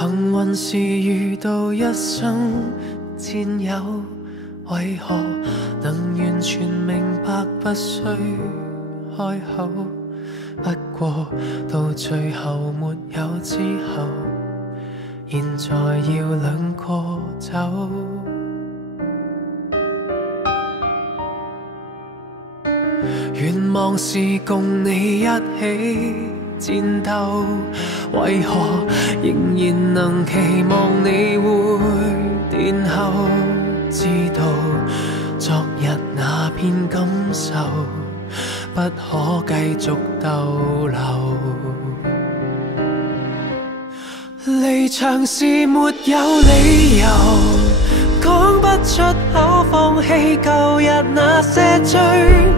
幸運是遇到一生戰友，為何能完全明白不需開口？不過到最後沒有之後，現在要兩個走。願望是共你一起戰鬥，為何仍然能期望你會殿後？知道昨日那片感受不可繼續逗留，離場時沒有理由，講不出口放棄舊日那些追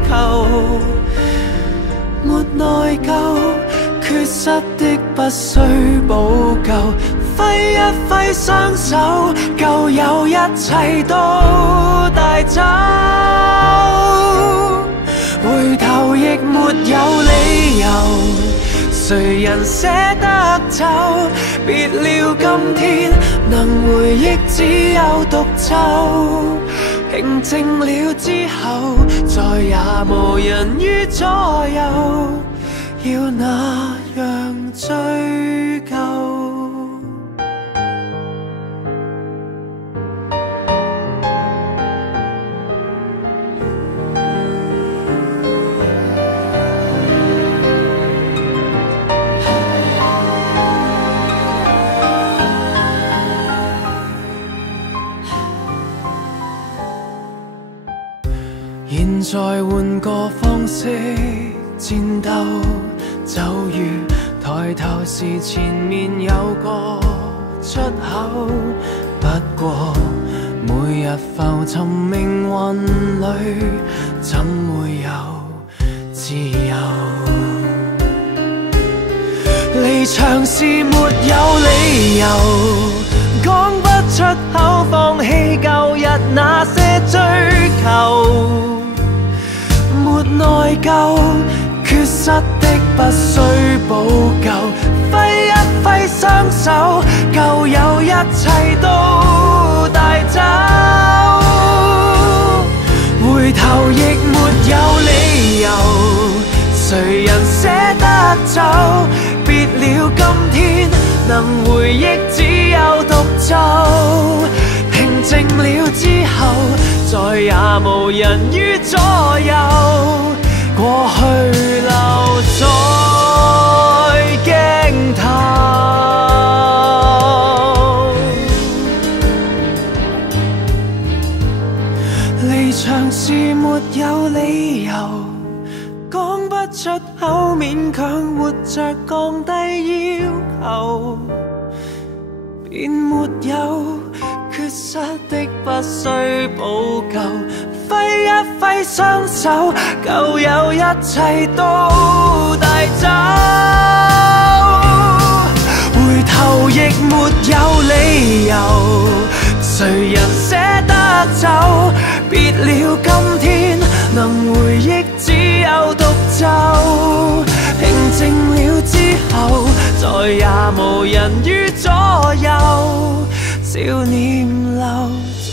求，沒內疚，缺失的不需補救，揮一揮雙手，舊有一切都帶走，回頭亦沒有理由，誰人捨得走？別了今天能回憶只有獨奏，平靜了之後再也無人於左右，要那樣追究。現在換個方式戰鬥，就如抬頭時前面有個出口，不過每日浮沉命運裏，怎會有自由？離場時沒有理由，講不出口放棄舊日那些追求，沒內疚，缺失的不需補救，揮一揮雙手，舊有一切都帶走，回頭亦沒有理由，誰人捨得走？別了今天能回憶只有獨奏，平靜了之後再也無人於左右，過去留在鏡頭。離場時沒有理由，講不出口勉強活着降低要求，便沒有缺失的不需補救，揮一揮雙手，舊有一切都帶走，回頭亦沒有理由，誰人捨得走？別了今天能回憶只有獨奏，平靜了之後再也無人於左右，少年留在